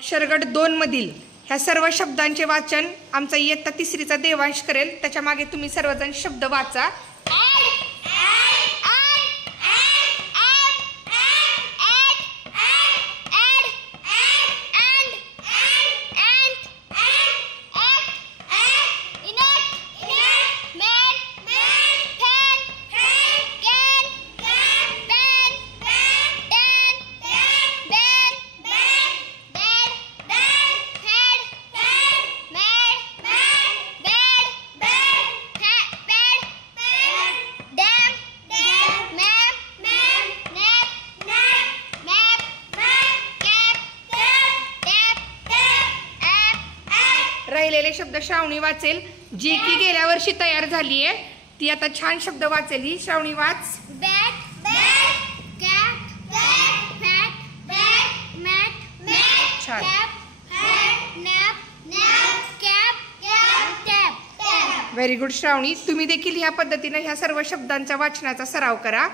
अक्षरगट 2 मधील ह्या सर्व शब्दांचे वाचन आमचा इयत्ता 3रीचा देवांश करेल। त्याच्या मागे तुम्ही सर्वजण शब्द वाचा। राहिलेले शब्द श्रावणी वाचेल, जी की गेल्या वर्षी तयार झाली आहे ती आता छान शब्द वाचेल। ही श्रावणी वाच। Bat bat cap bat fat bat mat mat छान। Cap hat nap nap cap cap tap tap. Very good Shravani, तुम्ही देखील ह्या पद्धतीने ह्या सर्व शब्दांच्या वाचनाचा सराव करा।